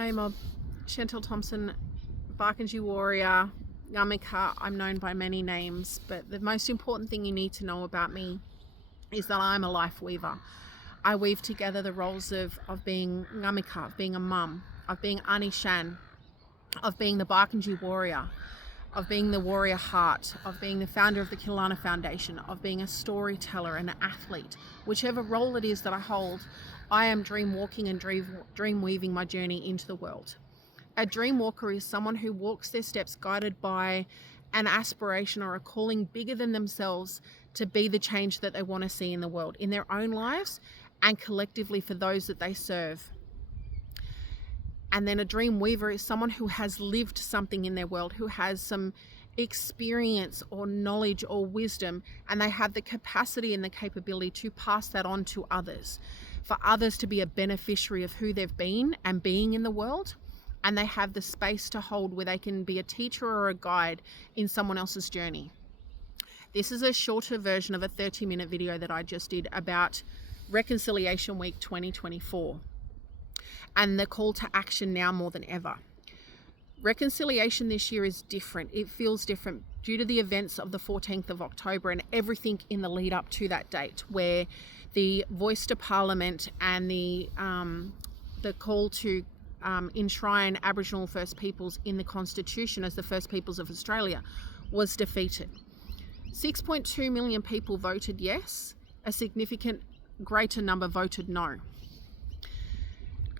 Hey Mob, Chantel Thompson, Barkindji Warrior, Yamika. I'm known by many names, but the most important thing you need to know about me is that I'm a life weaver. I weave together the roles of being Yamika, of being a mum, of being Ani Shan, of being the Barkindji Warrior, of being the warrior heart, of being the founder of the Kilana Foundation, of being a storyteller and an athlete. Whichever role it is that I hold, I am dream walking and dream weaving my journey into the world. A dream walker is someone who walks their steps guided by an aspiration or a calling bigger than themselves to be the change that they want to see in the world, in their own lives and collectively for those that they serve. And then a dream weaver is someone who has lived something in their world, who has some experience or knowledge or wisdom, and they have the capacity and the capability to pass that on to others, for others to be a beneficiary of who they've been and being in the world. And they have the space to hold where they can be a teacher or a guide in someone else's journey. This is a shorter version of a 30-minute video that I just did about Reconciliation Week 2024 and the call to action now more than ever. Reconciliation this year is different. It feels different due to the events of the 14th of October and everything in the lead up to that date, where the voice to Parliament and the call to enshrine Aboriginal First Peoples in the Constitution as the First Peoples of Australia was defeated. 6.2 million people voted yes, a significant greater number voted no.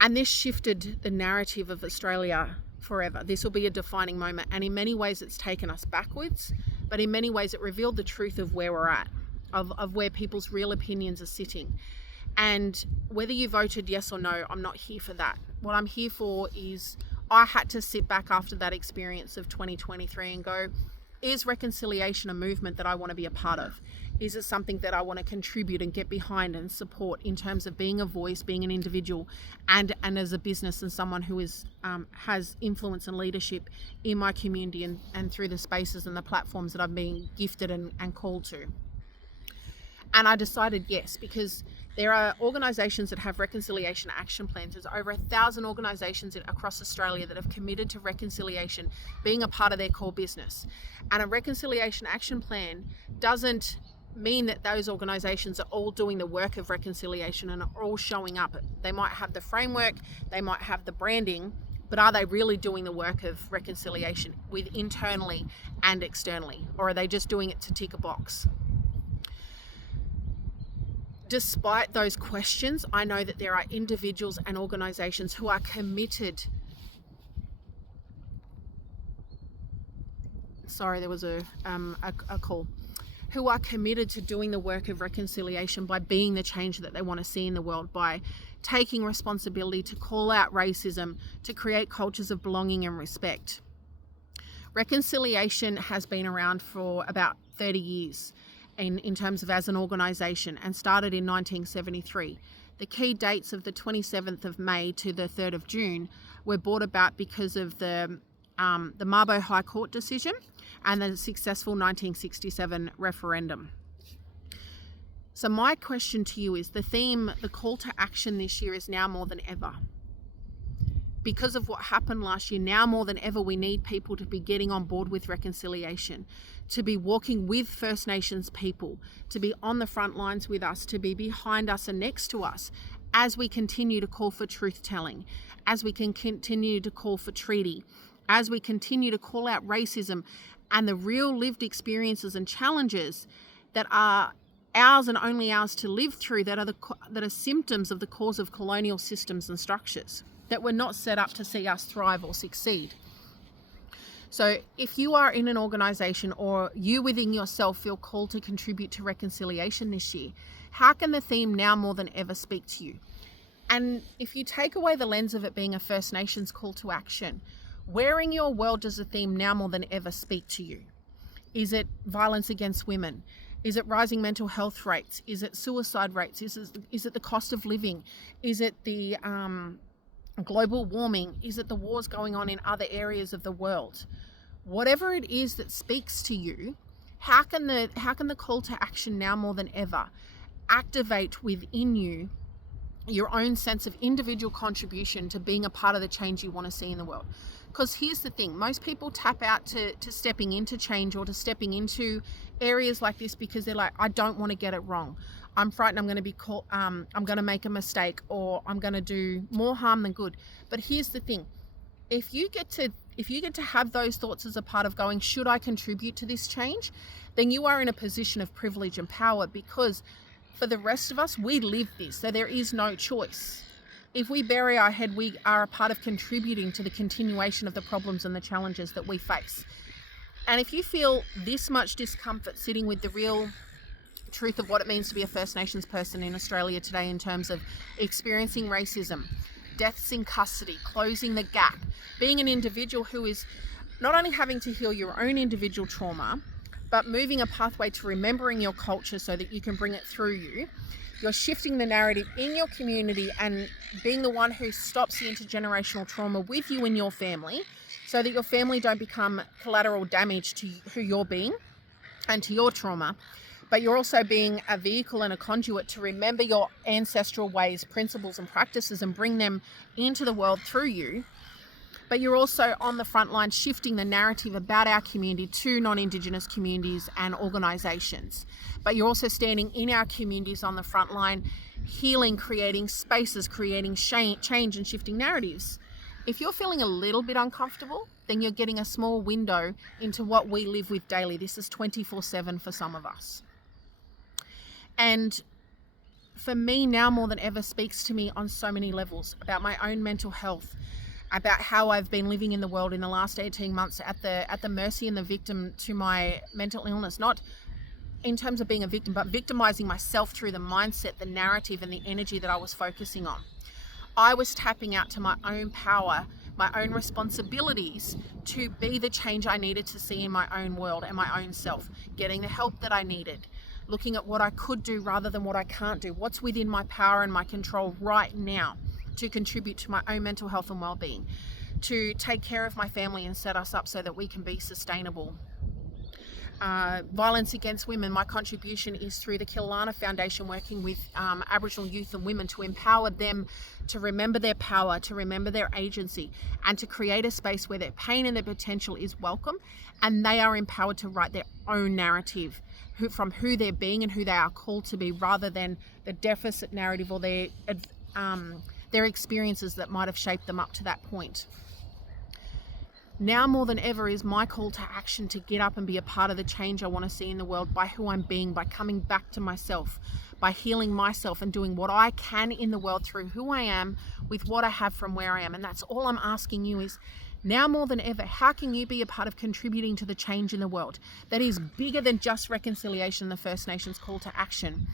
And this shifted the narrative of Australia forever. This will be a defining moment. And in many ways, it's taken us backwards, but in many ways, it revealed the truth of where we're at, of where people's real opinions are sitting. And whether you voted yes or no, I'm not here for that. What I'm here for is I had to sit back after that experience of 2023 and go, is reconciliation a movement that I want to be a part of? Is it something that I want to contribute and get behind and support in terms of being a voice, being an individual, and as a business and someone who is has influence and leadership in my community and through the spaces and the platforms that I've been gifted and called to? And I decided yes, because there are organisations that have reconciliation action plans. There's over 1,000 organisations across Australia that have committed to reconciliation being a part of their core business. And a reconciliation action plan doesn't mean that those organisations are all doing the work of reconciliation and are all showing up. They might have the framework, they might have the branding, but are they really doing the work of reconciliation with internally and externally? Or are they just doing it to tick a box? Despite those questions, I know that there are individuals and organisations who are committed. Sorry, there was a call. Who are committed to doing the work of reconciliation by being the change that they want to see in the world, by taking responsibility to call out racism, to create cultures of belonging and respect. Reconciliation has been around for about 30 years. In terms of as an organisation, and started in 1973. The key dates of the 27th of May to the 3rd of June were brought about because of the Mabo High Court decision and the successful 1967 referendum. So my question to you is, the theme, the call to action this year is now more than ever. Because of what happened last year, now more than ever, we need people to be getting on board with reconciliation, to be walking with First Nations people, to be on the front lines with us, to be behind us and next to us as we continue to call for truth-telling, as we can continue to call for treaty, as we continue to call out racism and the real lived experiences and challenges that are ours and only ours to live through, that are symptoms of the cause of colonial systems and structures that were not set up to see us thrive or succeed. So if you are in an organisation or you within yourself feel called to contribute to reconciliation this year, how can the theme now more than ever speak to you? And if you take away the lens of it being a First Nations call to action, where in your world does the theme now more than ever speak to you? Is it violence against women? Is it rising mental health rates? Is it suicide rates? Is it the cost of living? Is it the global warming? Is it the wars going on in other areas of the world? Whatever it is that speaks to you, how can the call to action now more than ever activate within you your own sense of individual contribution to being a part of the change you want to see in the world. Because here's the thing, most people tap out to stepping into change or to stepping into areas like this because they're like, I don't want to get it wrong. I'm frightened I'm going to be caught, I'm going to make a mistake, or I'm going to do more harm than good. But here's the thing, if you get to have those thoughts as a part of going, should I contribute to this change? Then you are in a position of privilege and power, because for the rest of us, we live this, so there is no choice. If we bury our head, we are a part of contributing to the continuation of the problems and the challenges that we face. And if you feel this much discomfort sitting with the real truth of what it means to be a First Nations person in Australia today in terms of experiencing racism, deaths in custody, closing the gap, being an individual who is not only having to heal your own individual trauma, but moving a pathway to remembering your culture so that you can bring it through you. You're shifting the narrative in your community and being the one who stops the intergenerational trauma with you and your family, so that your family don't become collateral damage to who you're being and to your trauma. But you're also being a vehicle and a conduit to remember your ancestral ways, principles and practices and bring them into the world through you. But you're also on the front line shifting the narrative about our community to non-Indigenous communities and organisations. But you're also standing in our communities on the front line, healing, creating spaces, creating change and shifting narratives. If you're feeling a little bit uncomfortable, then you're getting a small window into what we live with daily. This is 24/7 for some of us. And for me, now more than ever, speaks to me on so many levels about my own mental health, about how I've been living in the world in the last 18 months at the mercy and the victim to my mental illness, not in terms of being a victim, but victimizing myself through the mindset, the narrative and the energy that I was focusing on. I was tapping out to my own power, my own responsibilities to be the change I needed to see in my own world and my own self, getting the help that I needed, looking at what I could do rather than what I can't do, what's within my power and my control right now to contribute to my own mental health and well-being, to take care of my family and set us up so that we can be sustainable. Violence against women, my contribution is through the Killarney Foundation, working with Aboriginal youth and women to empower them to remember their power, to remember their agency, and to create a space where their pain and their potential is welcome and they are empowered to write their own narrative from who they're being and who they are called to be, rather than the deficit narrative or their experiences that might have shaped them up to that point. Now more than ever is my call to action to get up and be a part of the change I want to see in the world by who I'm being, by coming back to myself, by healing myself and doing what I can in the world through who I am with what I have from where I am. And that's all I'm asking you is, now more than ever, how can you be a part of contributing to the change in the world that is bigger than just reconciliation, the First Nations call to action?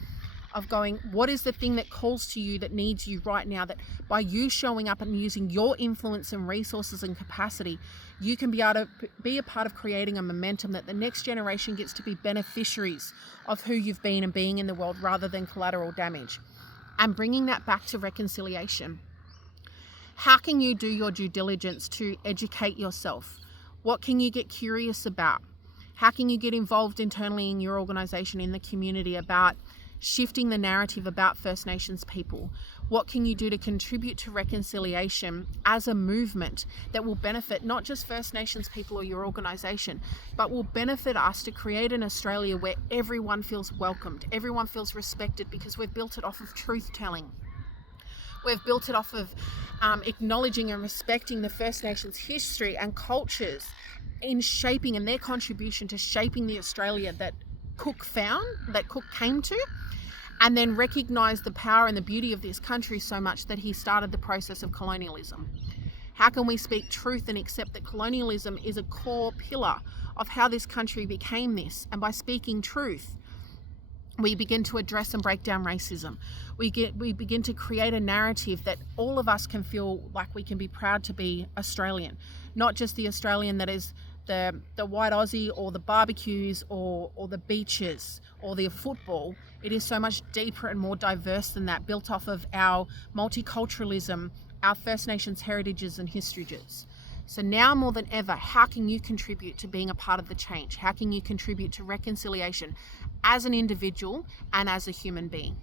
Of going, what is the thing that calls to you, that needs you right now, that by you showing up and using your influence and resources and capacity, you can be able to be a part of creating a momentum that the next generation gets to be beneficiaries of who you've been and being in the world rather than collateral damage, and bringing that back to reconciliation. How can you do your due diligence to educate yourself? What can you get curious about? How can you get involved internally in your organisation, in the community, about shifting the narrative about First Nations people? What can you do to contribute to reconciliation as a movement that will benefit not just First Nations people or your organisation, but will benefit us to create an Australia where everyone feels welcomed, everyone feels respected, because we've built it off of truth-telling. We've built it off of acknowledging and respecting the First Nations history and cultures in shaping, and their contribution to shaping the Australia that Cook found, that Cook came to, and then recognise the power and the beauty of this country so much that he started the process of colonialism. How can we speak truth and accept that colonialism is a core pillar of how this country became this? And by speaking truth, we begin to address and break down racism. We begin to create a narrative that all of us can feel like we can be proud to be Australian, not just the Australian that is the white Aussie or the barbecues or the beaches or the football. It is so much deeper and more diverse than that, built off of our multiculturalism, our First Nations heritages and histories. So now more than ever, how can you contribute to being a part of the change? How can you contribute to reconciliation as an individual and as a human being?